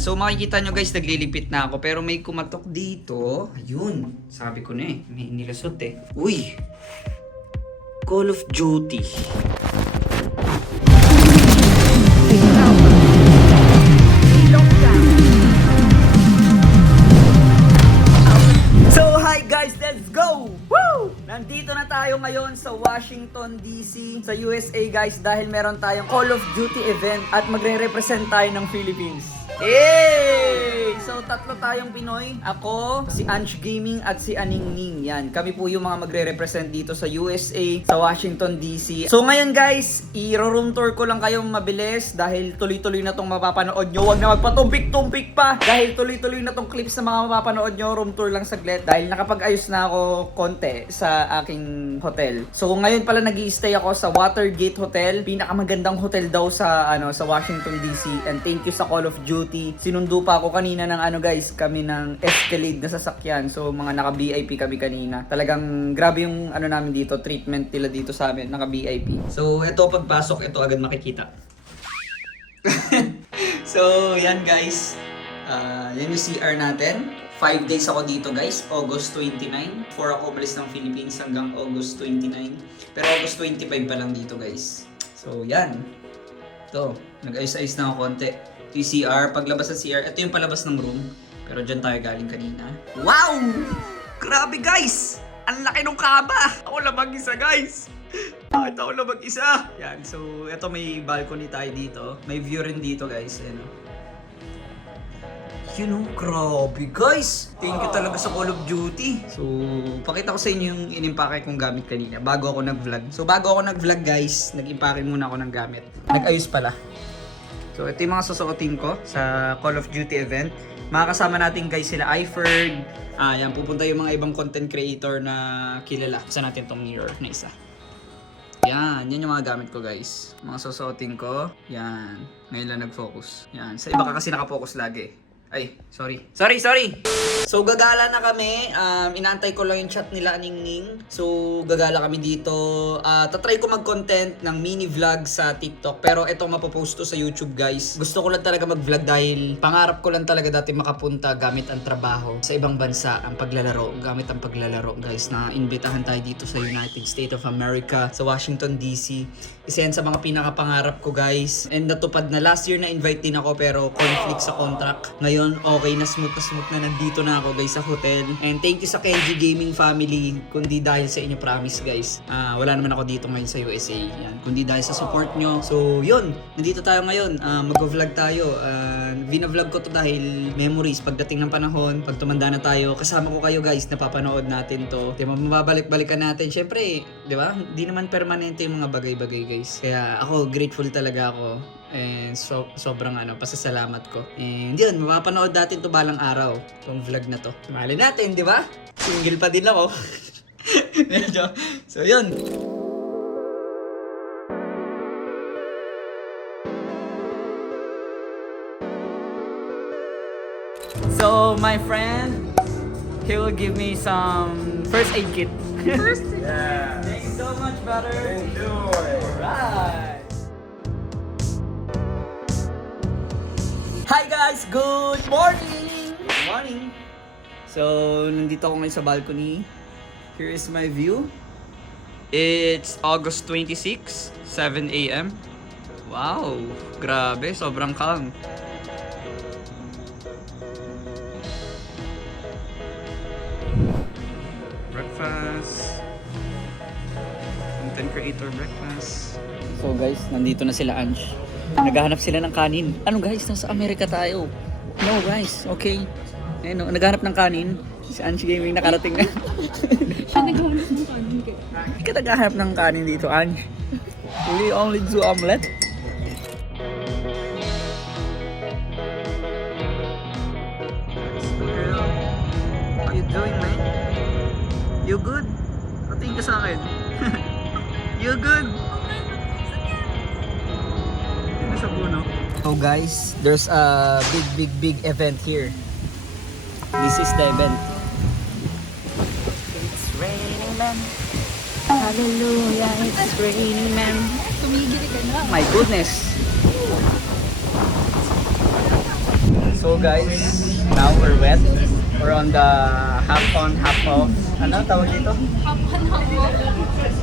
So makikita nyo guys, naglilipit na ako. Pero may kumatok dito. Ayun. Sabi ko na eh. May nilasot eh. Uy! Call of Duty. Ngayon sa Washington DC, sa USA guys dahil meron tayong Call of Duty event at magre-represent tayo ng Philippines. Yay! So tatlo tayong Pinoy. Ako, si Ange Gaming at si Aning Ning. Yan, kami po yung mga magre-represent dito sa USA, sa Washington DC. So ngayon guys, i-room tour ko lang kayo mabilis dahil tuloy-tuloy na tong mapapanood nyo. Huwag na magpatumpik-tumpik pa dahil tuloy-tuloy na tong clips na mga mapapanood nyo. Room tour lang saglit dahil nakapag-ayos na ako konti sa aking hotel. So ngayon pala nag stay ako sa Watergate Hotel. Pinakamagandang hotel daw sa ano sa Washington DC. And thank you sa Call of Duty. Sinundo pa ako kanina ng ano guys, kami ng Escalade na sasakyan. So mga naka VIP kami kanina. Talagang grabe yung ano namin dito, treatment nila dito sa amin, naka VIP. So ito pagpasok, ito agad makikita. so, yan guys. Ah, yan yung CR natin. 5 days ako dito guys. August 29. 4 ako umalis ng Philippines hanggang August 29. Pero August 25 pa lang dito guys. So, yan. Ito. Nag-ayos-ayos na ako konti. Ito CR. Paglabas sa CR, ito yung palabas ng room. Pero dyan tayo galing kanina. Wow! Grabe guys! Ang laki ng kama! Ako lang mag-isa guys! Bakit ako lang mag-isa? Yan, so ito may balcony tayo dito. May view rin dito guys. Ayan, oh. You know, grabe guys! Thank you talaga sa Call of Duty. So, pakita ko sa inyo yung inimpake kong gamit kanina bago ako nag-vlog. So, bago ako nag-vlog guys, nag-impake muna ako ng gamit. Nag-ayos pala. So, ito yung mga susuotin ko sa Call of Duty event. Makakasama natin guys sila iFerd. Ah, yan, pupunta yung mga ibang content creator na kilala. Sa natin tong mirror na isa. Yan, yan yung mga gamit ko guys. Mga susuotin ko. Yan. Ngayon lang nag-focus. Yan. Sa iba ka kasi nakafocus lagi. Ay, sorry. Sorry, sorry! So, gagala na kami. Um, inaantay ko lang yung chat nila, Ning Ning. So, gagala kami dito. Uh, tatry ko mag-content ng mini vlog sa TikTok. Pero ito mapopost to sa YouTube, guys. Gusto ko lang talaga mag-vlog dahil pangarap ko lang talaga dati makapunta gamit ang trabaho sa ibang bansa, ang paglalaro. Gamit ang paglalaro, guys, na imbitahan tayo dito sa United States of America, sa Washington, D.C. Isa yan sa mga pinakapangarap ko, guys. And natupad na last year na invite din ako pero conflict sa contract. Ngayon, okay na smooth na smooth na nandito na ako, guys, sa hotel. And thank you sa Kenji Gaming family. Kundi dahil sa inyo, promise, guys. Ah, wala naman ako dito ngayon sa USA. Yan. Kundi dahil sa support nyo. So, yun. Nandito tayo ngayon. Ah, mag-vlog tayo. Uh, Vina-vlog ko to dahil memories. Pagdating ng panahon, pag tumanda na tayo, kasama ko kayo, guys. Napapanood natin to. Di ba, mababalik-balikan natin. Syempre, di ba? Hindi naman permanente yung mga bagay-bagay, guys. Kaya ako, grateful talaga ako. And so, sobrang ano, pasasalamat ko. And yun, mapapanood natin to balang araw. Itong vlog na to. Sumali natin, di ba? Single pa din ako. Medyo. so, yun. So, my friend, he will give me some first aid kit. First, Yeah. Thank you so much, brother. Enjoy. Right. Hi guys, good morning. Good morning. So, nandito ako ngayon sa balcony. Here is my view. It's August 26, 7 a.m. Wow, grabe, sobrang calm. Breakfast. Content creator breakfast. So guys, nandito na sila Ange. Naghahanap sila ng kanin. Ano guys, nasa Amerika tayo. No guys, okay. Ayun, no, naghahanap ng kanin. Si Ange Gaming nakarating na. siya naghahanap ng kanin. Hindi ka naghahanap ng kanin dito, Ange. We only do omelette. How you doing, man? You good? Patingin ka sa akin. you good? So guys, there's a big, big, big event here. This is the event. It's raining man. Hallelujah, it's raining man. Tumigil ka na. My goodness. So guys, now we're wet. We're on the half on, half off. Ano tawag dito? Hapon ako.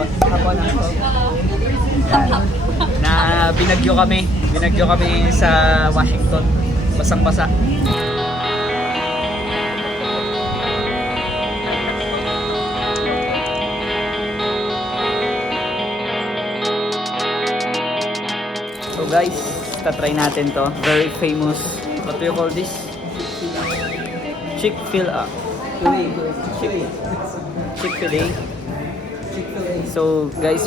Half on, half off. Na binagyo kami. Binagyo kami sa Washington. Basang-basa. So guys, tatry natin to. Very famous. What do you call this? Chick-fil-A. Chick- Chick-fil-A. So guys,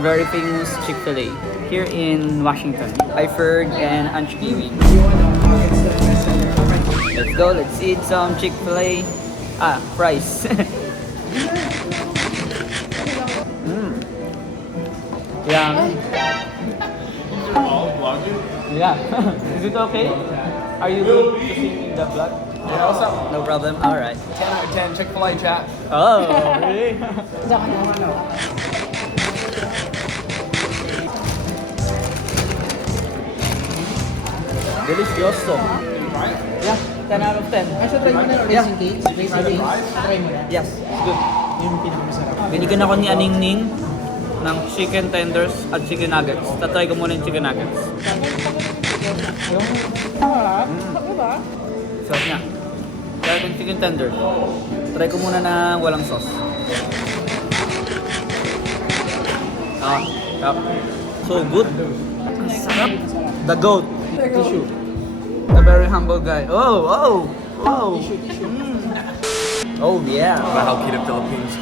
very famous Chick-fil-A here in Washington. Iferg and Anch Gaming. Let's go, let's eat some Chick-fil-A. Ah, fries. mm. Yeah. Yeah. Is it okay? Are you good to sing in the vlog? Yeah, what's up? No problem. All right. 10 out of 10 Chick fil A chat. Oh, really? Delicioso. Yeah, 10 out of 10. Actually, try mo na Yeah. Racing Cakes. Racing Cakes. Try mo na. Yes, it's good. Yung pinakamasarap. Binigyan ako ni Aning Ning ng chicken tenders at chicken nuggets. Tatry ko muna yung chicken nuggets. Sarap niya. Kaya itong chicken tenders. Try ko muna na walang sauce. Ah, sarap. So good. Ang sarap. The goat. Tissue. A very humble guy. Oh, oh, oh. Mm. Oh yeah. Mahal Kita Philippines.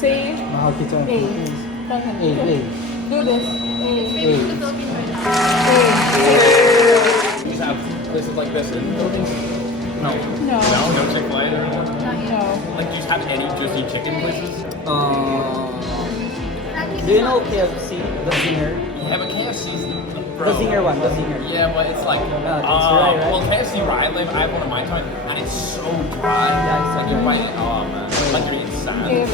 Say Mahal kita. Philippines. A, A. Do this. A. A. You just have places like this in the Philippines? No. No. No, no Chick fil A? No. Like, do you have any juicy chicken places? Uh, do you know KFC, the zinger? Yeah, but KFC's the The zinger one, the zinger. Yeah, but it's like, No, it's uh, right, right? well, KFC where I live, I have one of my time, and it's so dry. Yeah, it's like you dry. bite oh man, like you're eating sand.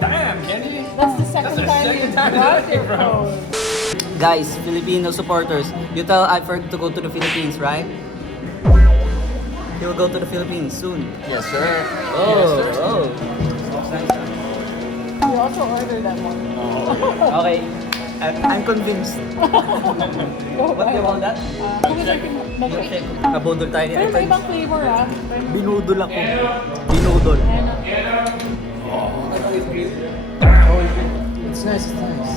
Damn, Kenny. that's the second That's the time second you time brought today, bro. Guys, Filipino supporters, you tell Iferd to go to the Philippines, right? He will go to the Philippines soon. Yes, sir. Oh, oh. You also ordered that one. Okay. I'm, I'm convinced. What do you call that? Uh, milkshake. Milkshake. Nabudol tayo ni Pero may Iferd. ibang flavor ah. Binudol ako. Binudol. Ano? It's nice, it's nice.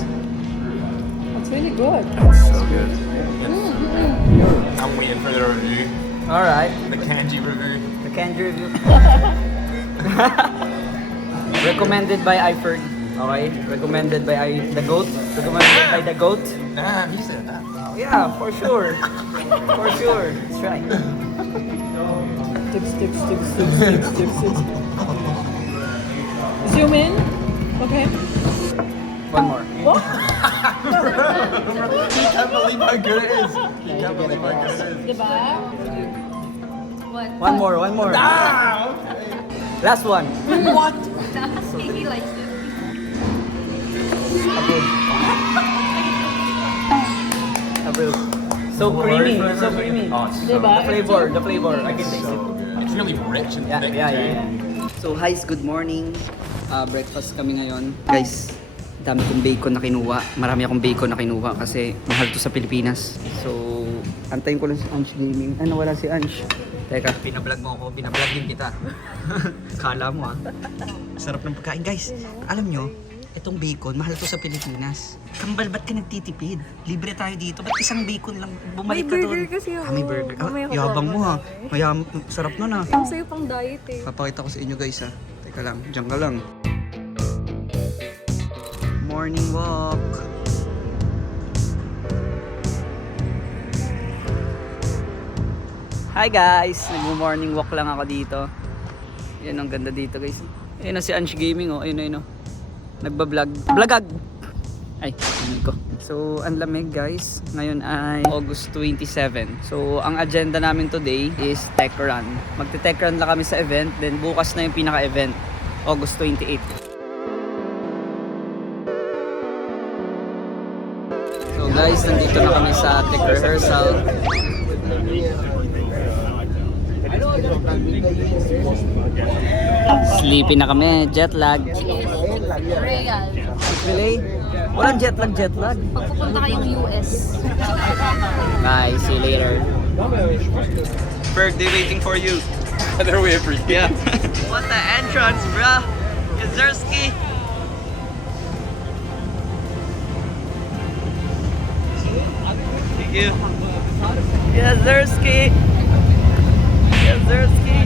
It's really good. So good. I'm waiting for the review, Alright. the kanji review. The candy review. Recommended by Iferd. Okay? Recommended by I, the goat. Recommended by the goat. Damn, he said that. Yeah, for sure. For sure. That's right. Sticks, sticks, sticks, sticks, sticks, sticks, sticks. Zoom in. Okay. One more. Oh, He can't believe how good it is. He can't believe how good it is. diba? What? One more, one more. Ah, okay. Last one. What? he likes it. Approve. So creamy, so creamy. Oh, Diba? The flavor, the flavor. I can taste it. It's really rich and Yeah, thick yeah, yeah, yeah. So, guys, good morning. Uh, breakfast kami ngayon. Guys, dami kong bacon na kinuha. Marami akong bacon na kinuha kasi mahal to sa Pilipinas. So, antayin ko lang si Ansh Gaming. Ano, wala si Ansh. Teka, pinablog mo ako. Pinablog din kita. Kala mo ah. Sarap ng pagkain. Guys, alam nyo, itong bacon, mahal to sa Pilipinas. Kambal, ba't ka nagtitipid? Libre tayo dito. Ba't isang bacon lang? Bumalik ka May doon. burger kasi ako. Ah, may burger. Ah, Mamaya ko yabang mo ha. babalik. Mayam, sarap nun ah. Ang sa'yo pang diet eh. Papakita ko sa inyo guys ha. Teka lang, diyan ka lang. Morning walk. Hi guys! Nag-morning walk lang ako dito. Yan ang ganda dito guys. Ayun na si Ansh Gaming oh. Ayun ayun oh. Nagba-vlog. Vlogag! Ay, ano ko. So, ang lamig guys. Ngayon ay August 27. So, ang agenda namin today is tech run. Magte-tech run lang kami sa event. Then, bukas na yung pinaka-event. August 28. So guys, nandito na kami sa tech rehearsal. Sleepy na kami, jet lag. Real. Really? Walang jet lag, jet lag. Pag pupunta kayong US. Bye, see you later. Berg, they waiting for you. They're waiting for you. Yeah. what the entrance, bruh? Yazerski. Thank you. Yazerski. Yazerski.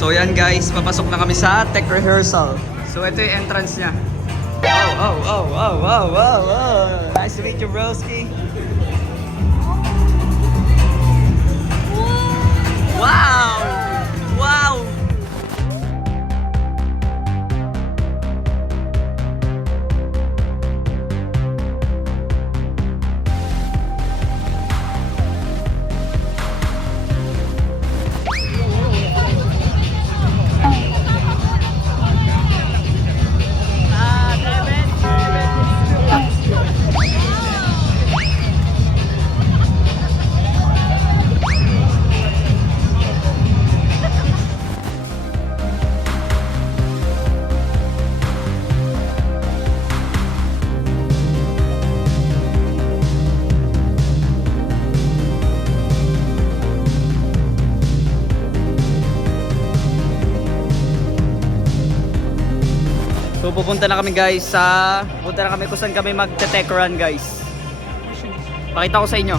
So yan guys, papasok na kami sa tech rehearsal. So ito yung entrance niya. Oh, oh, oh, oh, oh, oh, oh. Nice to meet you, broski. Wow! Wow! So pupunta na kami guys sa pupunta na kami kung saan kami magte-tech run guys. Pakita ko sa inyo.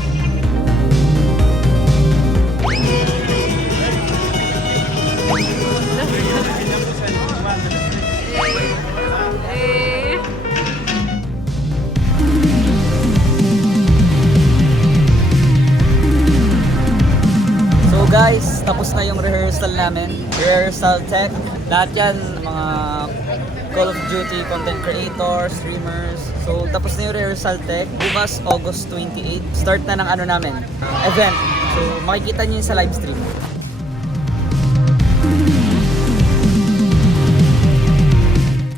So guys, tapos na yung rehearsal namin. Rehearsal tech. Lahat yan, mga Call of Duty content creators, streamers. So tapos na yung rehearsal tech. Bukas, August 28. Start na ng ano namin, event. So makikita yun sa live stream.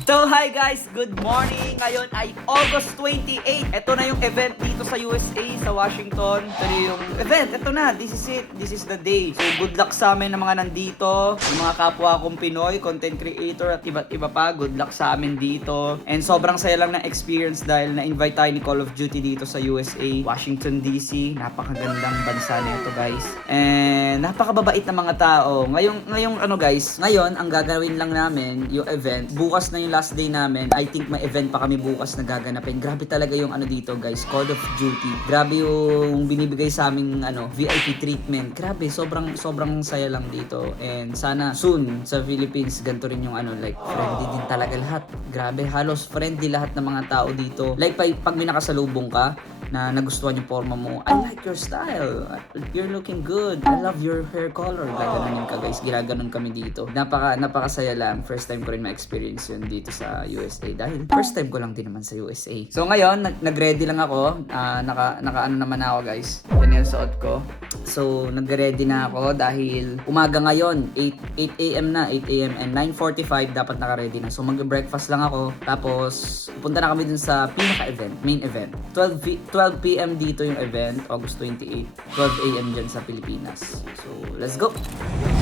So hi guys, good morning! Ngayon ay August 28. Ito na yung event dito sa USA, sa Washington. Ito na yung event. Ito na, this is it. This is the day. So good luck sa amin ng mga nandito, yung mga kapwa kong Pinoy, content creator at iba't iba pa. Good luck sa amin dito. And sobrang saya lang ng experience dahil na-invite tayo ni Call of Duty dito sa USA, Washington DC. Napakagandang bansa nito guys. And napakababait ng mga tao. Ngayong, ngayong ano guys, ngayon ang gagawin lang namin yung event. Bukas na yung last day namin. I think may event pa kami bukas na gaganapin. Grabe talaga yung ano dito guys, Call of Duty. Grabe yung binibigay sa aming ano, VIP treatment. Grabe, sobrang sobrang saya lang dito. And sana soon sa Philippines ganito rin yung ano like friendly din talaga lahat. Grabe, halos friendly lahat ng mga tao dito. Like pag, may nakasalubong ka, na nagustuhan yung forma mo. I like your style. You're looking good. I love your hair color. Gaganunin ka guys. Ginaganon kami dito. Napaka, napakasaya lang. First time ko rin ma-experience yun dito sa USA. Dahil first time ko lang din naman sa USA. So ngayon, nag- nag-ready lang ako. Ah, naka, naka ano naman ako guys. Yan yung suot ko. So, nag-ready na ako dahil umaga ngayon, 8, 8 a.m. na, 8 a.m. and 9.45 dapat naka-ready na. So, mag-breakfast lang ako. Tapos, punta na kami dun sa pinaka-event, main event. 12, p- 12 p.m. dito yung event, August 28. 12 a.m. dyan sa Pilipinas. So, let's go!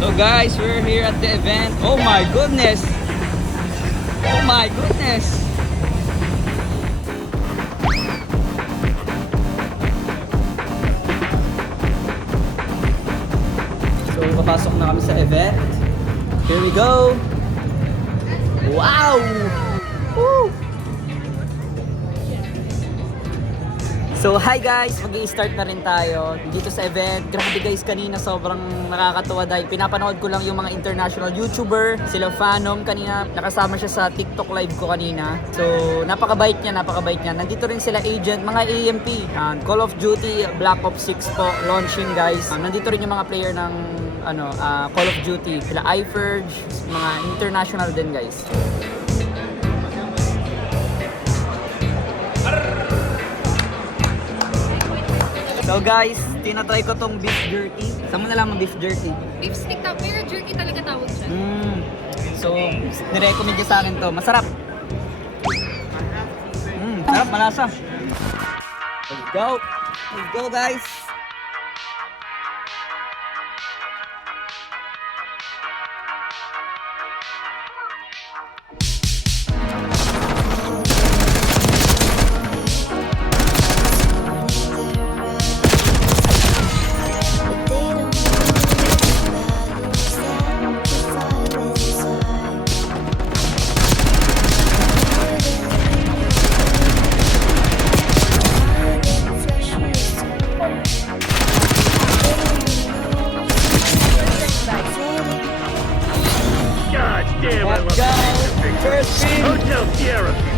So guys, we're here at the event. Oh my goodness! Oh my goodness! So, papasok na kami sa event. Here we go! Wow! Woo! So, hi guys! mag start na rin tayo dito sa event. Grabe guys, kanina sobrang nakakatuwa dahil pinapanood ko lang yung mga international YouTuber. Sila Phanom kanina, nakasama siya sa TikTok live ko kanina. So, napakabait niya, napakabait niya. Nandito rin sila agent, mga AMP. ah, Call of Duty, Black Ops 6 po, launching guys. Ah, nandito rin yung mga player ng ano, ah, Call of Duty. Sila iFurge, mga international din guys. So guys, tinatry ko tong beef jerky. Saan mo nalaman beef jerky? Beef stick na, pero jerky talaga tawag siya. Mm. So, nirecommend niya sa akin to. Masarap. Mm, sarap, malasa. Let's go. Let's go, guys. First team. Hotel Sierra.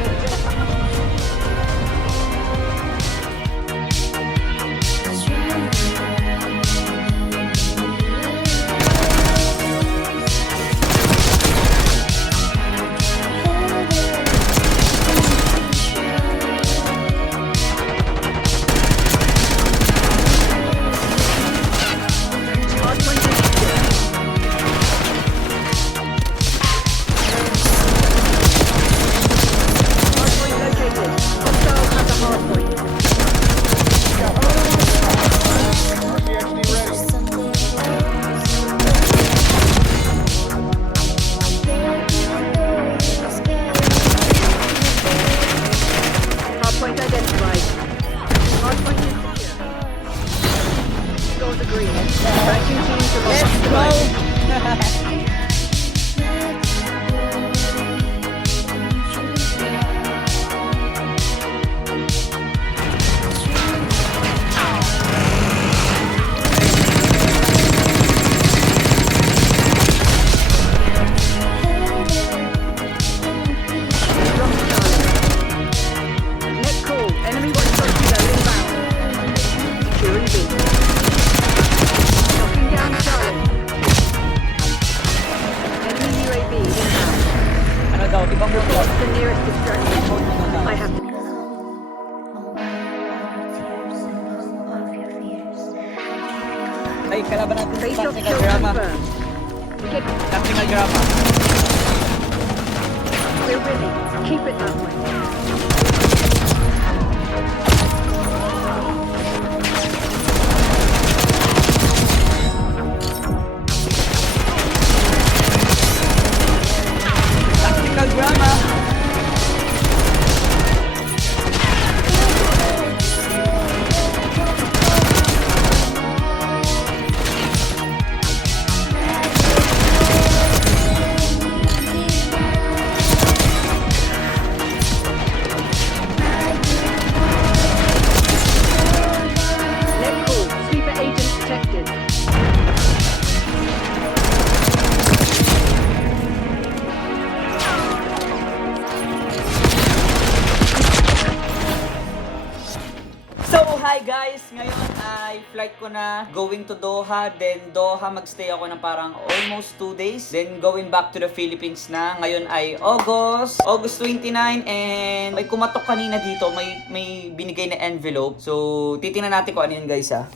Going to Doha. Then, Doha magstay ako ng parang almost 2 days. Then, going back to the Philippines na. Ngayon ay August, August 29. And may kumatok kanina dito. May, may binigay na envelope. So, titingnan natin kung ano yun guys ha.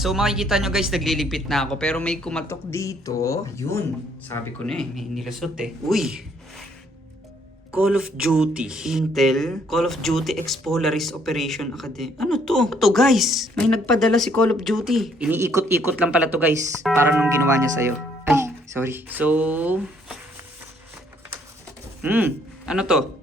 So, makikita nyo guys, naglilipit na ako. Pero may kumatok dito. Yun. Sabi ko na eh. May nilasot eh. Uy! Call of Duty, Intel, Call of Duty X Polaris Operation Academy. Ano to? To guys, may nagpadala si Call of Duty. Iniikot-ikot lang pala to guys. Para nung ginawa niya sa'yo. Ay, sorry. So, hmm, ano to?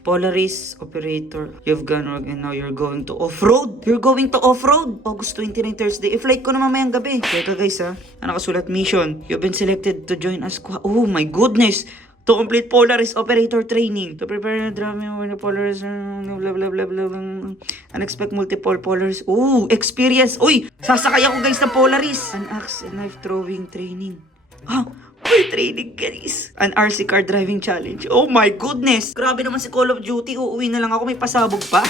Polaris Operator, you've gone org and now you're going to off-road. You're going to off-road. August 29 Thursday. I-flight ko na mamayang gabi. Teka guys ha. Ano nakasulat? Mission. You've been selected to join us. Oh my goodness. To complete Polaris Operator Training. To prepare a drama when the Polaris, uh, blah, blah, blah, blah, blah. And expect multiple Polaris. Ooh, experience. Uy, sasakay ako guys ng Polaris. An axe and knife throwing training. Ah, may training guys. An RC car driving challenge. Oh my goodness. Grabe naman si Call of Duty. Uuwi na lang ako. May pasabog pa.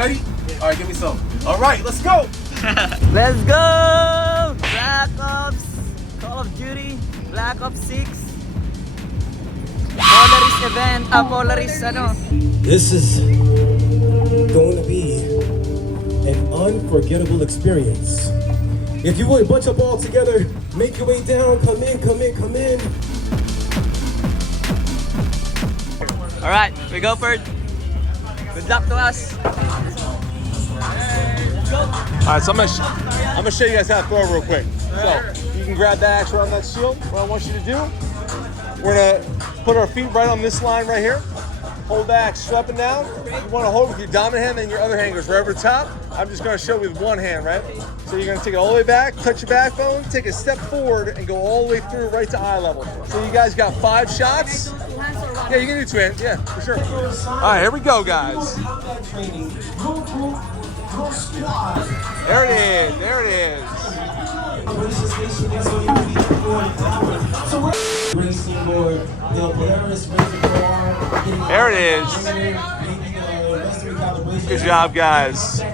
Are you ready? All right, give me some. All right, let's go. Let's go! Black Ops! Call of Duty, Black Ops 6. Polaris event. Ah, Polaris ano. This is going to be an unforgettable experience. If you would bunch up all together, make your way down, come in, come in, come in. Alright, we go for Good luck to us. All right, so I'm gonna, sh- I'm gonna show you guys how to throw real quick. So you can grab that axe around that shield. What I want you to do, we're gonna put our feet right on this line right here. Hold the axe and down. You want to hold with your dominant hand, then your other hand goes right over the top. I'm just gonna show with one hand, right? So you're gonna take it all the way back, touch your backbone, take a step forward, and go all the way through right to eye level. So you guys got five shots. Yeah, you can do two hands. Yeah, for sure. All right, here we go, guys. There it is. There it is. Racing board, the Polaris Racing car. There it is. maybe the rest recalibration. Good job, guys. Hey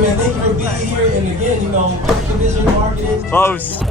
man, thank you for being here. And again, you know, division marketing. Close.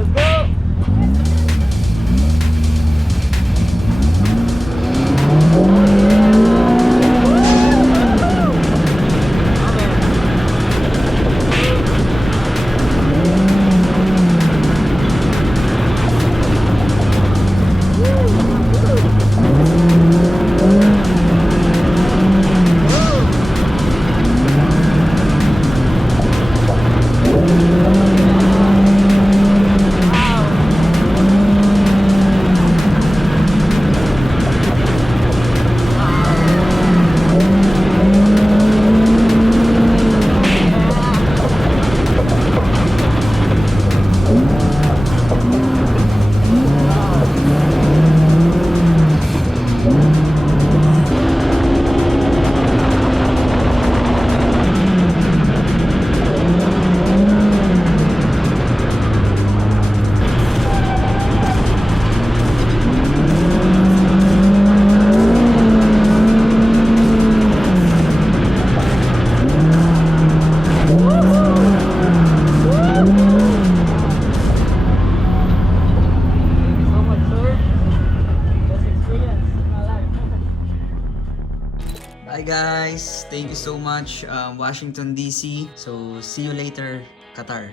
Much um, Washington DC. So see you later Qatar.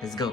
Let's go.